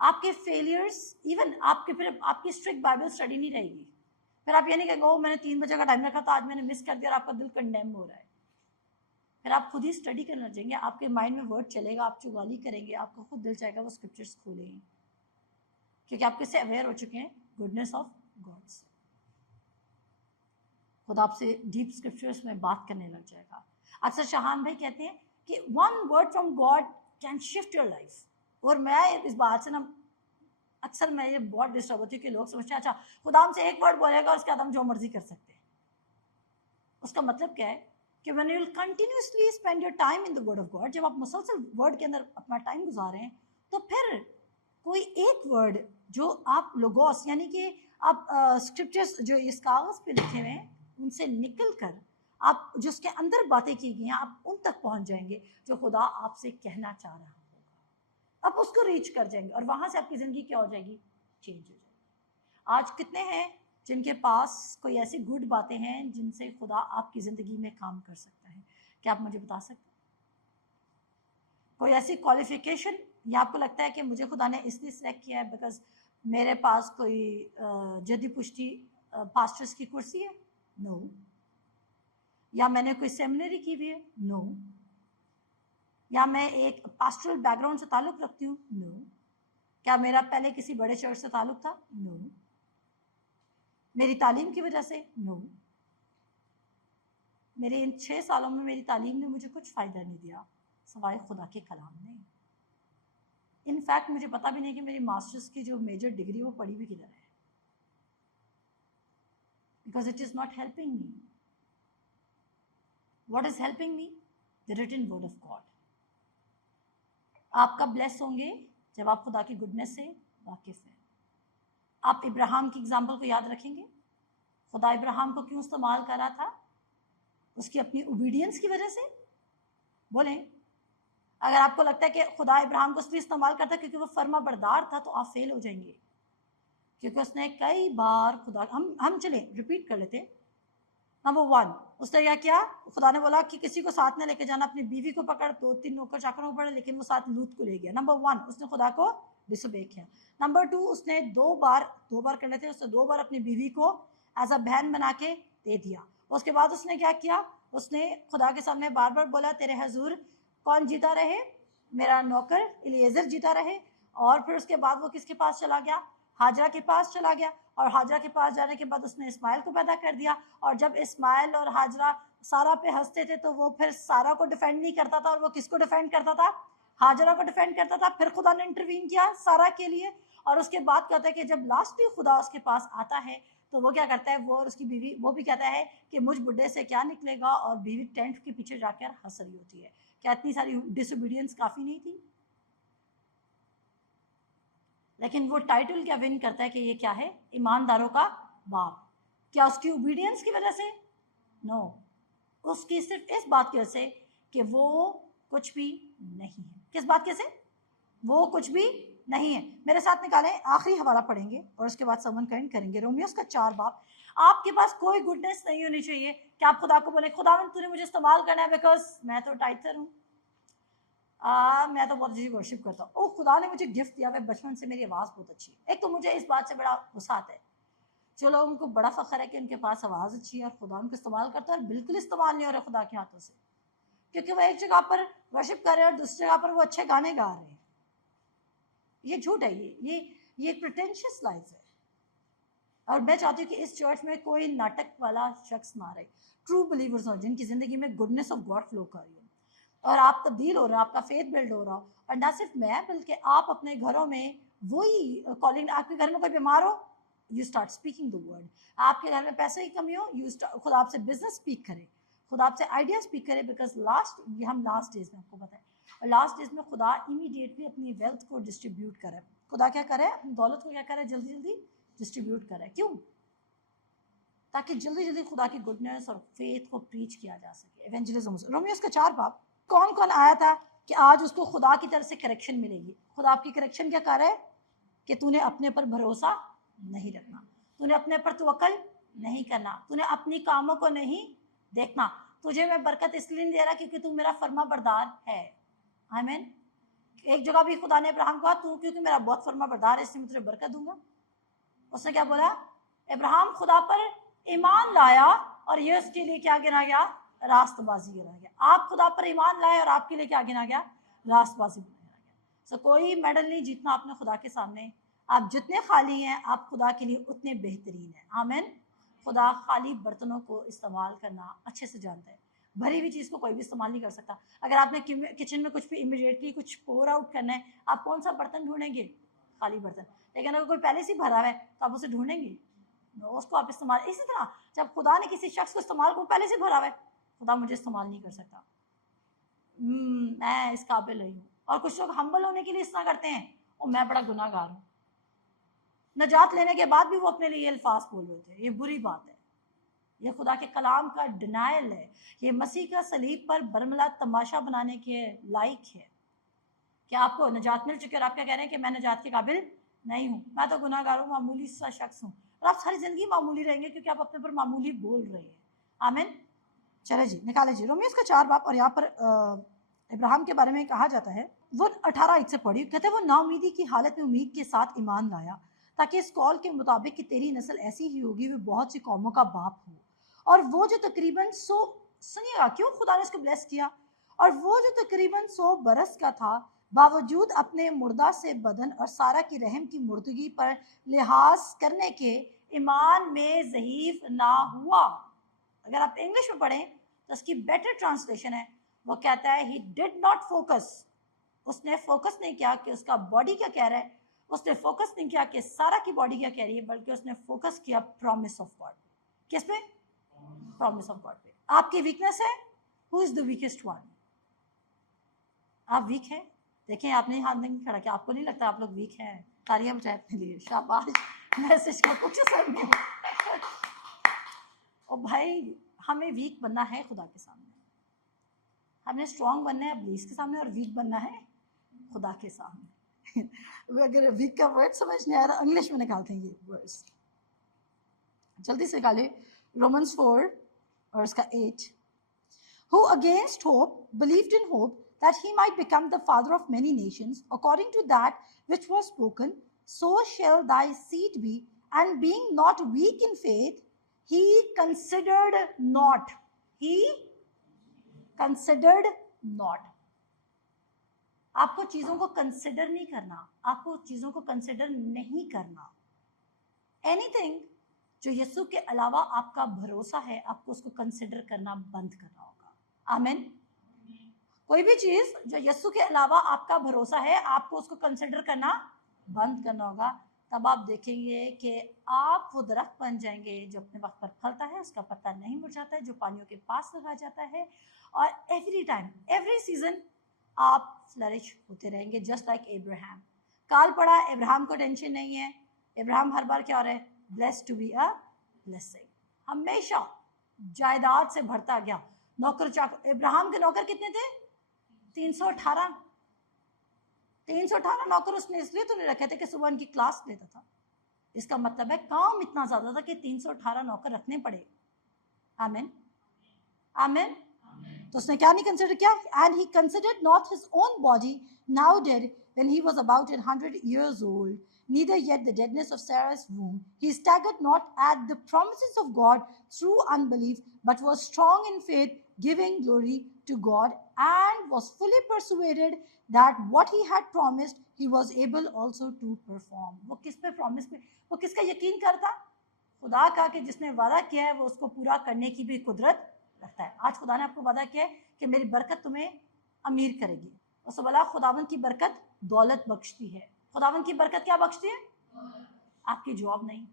आपके फेलियर्स, इवन आपके फिर आपकी स्ट्रिक्ट बाइबल स्टडी नहीं रहेगी। फिर आप ये नहीं कहेंगे ओ मैंने 3 बजे का टाइम रखा था, आज मैंने मिस कर दिया और आपका दिल कंडेम हो रहा है। फिर आप खुद ही स्टडी करना चाहेंगे, आपके माइंड में वर्ड चलेगा, आप चुगली करेंगे, आपका खुद दिल चाहेगा वो स्क्रिप्चर्स खोलें, क्योंकि आप किससे अवेयर हो चुके हैं? गुडनेस ऑफ गॉड से। खुद आपसे डीप स्क्रिप्चर्स में बात करने लग जाएगा। अक्सर शाहान भाई कहते हैं कि 1 word from God can shift your life. और मैं इस बात से ना अक्सर मैं ये बहुत डिस्टर्ब होती हूँ कि लोग समझते हैं अच्छा खुदा हमसे 1 वर्ड बोलेगा उसके बाद हम जो मर्जी कर सकते हैं। उसका मतलब क्या है कि when you will continuously spend your time in the word of God, जब आप मुसलसल वर्ड के अंदर अपना टाइम गुजारें हैं, तो फिर कोई एक वर्ड जो आप लोगोस यानी कि आप स्क्रिप्चर्स जो इस कागज पे लिखे हुए हैं उनसे निकल कर आप जो उसके अंदर बातें की गई हैं आप उन तक पहुंच जाएंगे जो खुदा आपसे कहना चाह रहा होगा। आप उसको रीच कर जाएंगे और वहां से आपकी जिंदगी क्या हो जाएगी? चेंज हो जाएगी। आज कितने हैं जिनके पास कोई ऐसी गुड बातें हैं जिनसे खुदा आपकी ज़िंदगी में काम कर सकता है? क्या आप मुझे बता सकते हैं? कोई ऐसी क्वालिफिकेशन या आपको लगता है कि मुझे खुदा ने इसलिए सिलेक्ट किया है बिकॉज मेरे पास कोई जदी पुश्ती पास्टर्स की कुर्सी है? नो। या मैंने कोई सेमिनरी की हुई है? नो। या मैं एक पास्टरल बैकग्राउंड से ताल्लुक़ रखती हूँ? नो। क्या मेरा पहले किसी बड़े चर्च से ताल्लुक़ था? नो। मेरी तालीम की वजह से? नो। मेरे इन 6 सालों में मेरी तालीम ने मुझे कुछ फ़ायदा नहीं दिया सवाए खुदा के कलाम ने। इनफैक्ट मुझे पता भी नहीं कि मेरी मास्टर्स की जो मेजर डिग्री वो पढ़ी भी किधर है, because it is not helping me. What is helping me? The written word of God. आप कब ब्लेस होंगे? जब आप खुदा की गुडनेस से वाकिफ़ हैं। आप इब्राहिम की एग्जाम्पल को याद रखेंगे। खुदा इब्राहिम को क्यों इस्तेमाल कर रहा था? उसकी अपनी ओबीडियंस की वजह से। बोलें, अगर आपको लगता है कि खुदा इब्राहिम को इसलिए इस्तेमाल करता क्योंकि वो फर्मा बरदार था, तो आप फेल हो जाएंगे, क्योंकि उसने कई बार खुदा हम चले रिपीट कर लेते। नंबर 1, उसने क्या किया? खुदा ने बोला कि किसी को साथ में लेके जाना, अपनी बीवी को पकड़, 2-3 नौकर चाकरों को पकड़, लेकिन वो साथ लूत को ले गया। नंबर 1, उसने खुदा को डिसोबे किया। नंबर 2, उसने 2 बार कर लेते, उसने 2 बार अपनी बीवी को एज अ बहन बना के दे दिया। उसके बाद उसने क्या किया? उसने खुदा के सामने बार बार बोला तेरे हजूर कौन जीता रहे? मेरा नौकर इलिएज़र जीता रहे। और फिर उसके बाद वो किसके पास चला गया? हाजरा के पास चला गया। और हाजरा के पास जाने के बाद उसने इस्माइल को पैदा कर दिया। और जब इस्माइल और हाजरा सारा पे हंसते थे तो वो फिर सारा को डिफेंड नहीं करता था, और वो किसको डिफेंड करता था? हाजरा को डिफेंड करता था। फिर खुदा ने इंटरवीन किया सारा के लिए। और उसके बाद कहता है कि जब लास्टली खुदा उसके पास आता है तो वो क्या करता है? वो और उसकी बीवी वो भी कहता है कि मुझ बुढ़े से क्या निकलेगा, और बीवी टेंट के पीछे जाकर हंस रही होती है। क्या इतनी सारी डिसोबीडियंस काफ़ी नहीं थी? लेकिन वो टाइटल क्या विन करता है कि ये क्या है? ईमानदारों का बाप। क्या उसकी ओबीडियंस की वजह से? नो। उसकी सिर्फ इस बात की वजह से कि वो कुछ भी नहीं है। किस बात की वजह से? वो कुछ भी नहीं है। मेरे साथ निकालें, आखिरी हवाला पढ़ेंगे और उसके बाद समन का एंड करेंगे। रोमियोस का 4 बाब। आपके पास कोई गुडनेस नहीं होनी चाहिए कि आप खुदा को बोले खुदावन तूने मुझे इस्तेमाल करना है बिकॉज मैं तो टाइटर हूँ, मैं तो बहुत अच्छी वर्शिप करता हूँ, ओ खुदा ने मुझे गिफ्ट दिया है, बचपन से मेरी आवाज़ बहुत अच्छी है। एक तो मुझे इस बात से बड़ा गुस्सा आता है जो लोग, उनको बड़ा फख्र है कि उनके पास आवाज़ अच्छी है और खुदा उनको इस्तेमाल करता है और बिल्कुल इस्तेमाल नहीं हो रहा खुदा के हाथों से, क्योंकि वो एक जगह पर वर्शिप कर रहे हैं और दूसरी जगह पर वो अच्छे गाने गा रहे हैं। ये झूठ है, ये प्रिटेंशियस लाइफ है। और मैं चाहती हूँ कि इस चर्च में कोई नाटक वाला शख्स ना रहे, ट्रू बिलीवर्स हो जिनकी जिंदगी में गुडनेस ऑफ गॉड फ्लो कर रही है और आप तब्दील हो रहे हो, आपका फेथ बिल्ड हो रहा हो। और ना सिर्फ मैं बल्कि आप अपने घरों में वही कॉलिंग, आपके घर में कोई बीमार हो you start speaking the word, आपके घर में पैसे की कमी हो खुद आपसे बिजनेस स्पीक करे, खुद आपसे आइडिया स्पीक करे, बिकॉज हम लास्ट डेज में आपको पता है, और लास्ट डेज में खुदा इमीडिएटली अपनी वेल्थ को डिस्ट्रीब्यूट करे। खुदा क्या करे? अपनी दौलत को क्या करे? जल्दी जल्दी डिस्ट्रीब्यूट करे। क्यों? ताकि जल्दी जल्दी खुदा की गुडनेस और फेथ को प्रीच किया जा सके। एवेंजलिज्म। रोमियोस का 4 बाब। कौन कौन आया था कि आज उसको खुदा की तरफ से करेक्शन मिलेगी? खुदा आपकी करेक्शन क्या कर रहा है कि तूने अपने पर भरोसा नहीं रखना, तूने अपने पर तवक्कल नहीं करना, तूने अपनी कामों को नहीं देखना, तुझे मैं बरकत इसलिए नहीं दे रहा क्योंकि तू मेरा फर्मा बरदार है। आमीन। एक जगह भी खुदा ने अब्राहम कहा तू क्योंकि मेरा बहुत फर्मा बरदार है इसलिए मैं तुझे बरकत दूंगा। उसने क्या बोला? अब्राहम खुदा पर ईमान लाया और ये उसके लिए क्या गिना गया? रास्तबाजी गिना गया। आप खुदा पर ईमान लाए और आपके लिए क्या गिना गया? रास्तबाजी गिना गया। सो कोई मेडल नहीं जीतना आपने खुदा के सामने। आप जितने खाली हैं आप खुदा के लिए उतने बेहतरीन हैं। आमीन। खुदा खाली बर्तनों को इस्तेमाल करना अच्छे से जानता है, भरी हुई चीज़ को कोई भी इस्तेमाल नहीं कर सकता। अगर आपने किचन में कुछ भी इमीडिएटली कुछ पोर आउट करना है, आप कौन सा बर्तन ढूंढेंगे? खाली बर्तन। लेकिन अगर कोई पहले से भरा हुआ है तो आप उसे ढूंढेंगे, उसको आप इस्तेमाल। इसी तरह जब खुदा ने किसी शख्स को इस्तेमाल को पहले से भरा हुआ है, खुदा मुझे इस्तेमाल नहीं कर सकता, मैं इस काबिल नहीं हूँ। और कुछ लोग हम्बल होने के लिए इस तरह करते हैं, और मैं बड़ा गुनाहगार हूँ। नजात लेने के बाद भी वो अपने लिए अल्फाज बोल रहे थे, ये बुरी बात है, ये खुदा के कलाम का डिनायल है, ये मसीह का सलीब पर बरमला तमाशा बनाने के लायक है कि आपको नजात मिल चुकी है और आप क्या कह रहे हैं कि मैं नजात के काबिल नहीं हूँ, मैं तो गुनाहगार हूँ, मामूली सा शख्स हूँ। और आप सारी जिंदगी मामूली रहेंगे क्योंकि आप अपने पर मामूली बोल रहे हैं। आमीन। चले जी, निकाले जी रोमियोस का 4 बाब। और यहाँ पर इब्राहिम के बारे में कहा जाता है, वो 18 से पढ़ी, कहते हैं वो नाउमीदी की हालत में उम्मीद के साथ ईमान लाया ताकि इस कौल के मुताबिक कि तेरी नस्ल ऐसी ही होगी वे बहुत सी कौमों का बाप हो। और वो जो तकरीबन 100, सुनिएगा क्यों खुदा ने इसको ब्लेस किया, और वो जो तकरीबन 100 बरस का था बावजूद अपने मुर्दा से बदन और सारा की रहम की मुर्दगी पर लिहाज करने के ईमान में ज़ईफ ना हुआ। अगर आप इंग्लिश में पढ़ें तो इसकी बेटर ट्रांसलेशन है, वो कहता है ही डिड नॉट फोकस, उसने फोकस नहीं किया कि उसका बॉडी क्या कह रहा है, उसने फोकस नहीं किया कि सारा की बॉडी क्या कह रही है, बल्कि उसने फोकस किया प्रॉमिस ऑफ गॉड। किस पे? प्रॉमिस ऑफ गॉड पे। आपकी वीकनेस है, who is the weakest one? आप वीक हैं? देखें आपने हाथ नहीं खड़ा किया, आपको नहीं लगता आप लोग वीक हैं? तालियां बजाएं अपने लिए, शाबाश। मैसेज का कुछ असर नहीं। और भाई हमें वीक बनना है खुदा के सामने, हमने स्ट्रांग बनना है इब्लीस के सामने और वीक बनना है खुदा के सामने। अगर वीक का वर्ड समझ नहीं आ रहा इंग्लिश में निकालते हैं ये वर्ड्स, जल्दी से निकाले। रोमन्स 4 और उसका 8। Who against hope believed in hope that he might become the father of many nations, according to that which was spoken, so shall thy seed be. And being not weak in faith, he considered not. He considered not. आपको चीजों को consider नहीं करना, आपको चीजों को consider नहीं करना। एनीथिंग जो यीशु के अलावा आपका भरोसा है, आपको उसको कंसिडर करना बंद करना होगा। आमीन। कोई भी चीज जो यीशु के अलावा आपका भरोसा है, आपको उसको कंसिडर करना बंद करना होगा। तब आप देखेंगे कि आप वो दरख्त बन जाएंगे जो अपने वक्त पर फलता है, उसका पत्ता नहीं मुरझाता है, जो पानियों के पास लगाया जाता है, और एवरी टाइम एवरी सीजन आप फ्लरिश होते रहेंगे, जस्ट लाइक अब्राहम। काल पड़ा, अब्राहम को टेंशन नहीं है, अब्राहम हर बार क्या हो रहा है? Blessed to be a blessing, हमेशा जायदाद से भरता गया। नौकर चाकर, इब्राहिम के नौकर कितने थे? 318। 318 नौकर उसने इसलिए तो नहीं रखे थे कि सुबह उनकी क्लास लेता था। इसका मतलब है काम इतना ज्यादा था कि 318 नौकर रखने पड़े। आमीन आमीन। तो उसने क्या नहीं कंसिडर किया? And he considered not his own body now dead when he was about 100 years old, neither yet the deadness of Sarah's womb. He staggered not at the promises of God through unbelief, but was strong in faith, giving glory to God, and was fully persuaded that what he had promised, he was able also to perform. वो किस पे promise पे, वो किसका यकीन करता? खुदा का, कि जिसने वादा किया है वो उसको पूरा करने की भी कुदरत रखता है। आज खुदा ने आपको वादा किया है कि मेरी बरकत तुम्हें अमीर करेगी। उससे बोला खुदावन की बरकत दौलत बख्शती है। खुदावन की बरकत क्या बख्शती है? आपकी जॉब नहीं,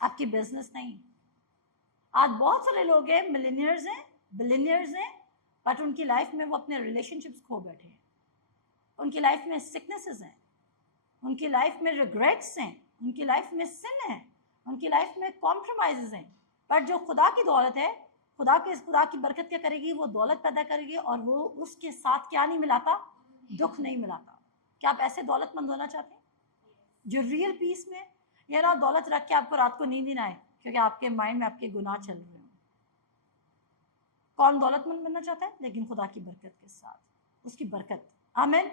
आपकी बिजनेस नहीं। आज बहुत सारे लोग हैं, मिलियनियर्स हैं, बिलियनियर्स हैं, बट उनकी लाइफ में वो अपने रिलेशनशिप्स खो बैठे हैं। उनकी लाइफ में सिकनेसेस हैं, उनकी लाइफ में रिग्रेट्स हैं, उनकी लाइफ में सिन है, उनकी लाइफ में कॉम्प्रोमाइजेस हैं। पर जो खुदा की दौलत है, खुदा की बरकत क्या करेगी? वो दौलत पैदा करेगी और वो उसके साथ क्या नहीं मिलाता? दुख नहीं मिलाता। क्या आप ऐसे दौलतमंद होना चाहते हैं जो रियल पीस में, या ना दौलत रख के आपको रात को नींद ही ना आए क्योंकि आपके माइंड में आपके गुनाह चल रहे हैं? कौन दौलतमंद बनना चाहता है? लेकिन खुदा की बरकत के साथ, उसकी बरकत। आमीन।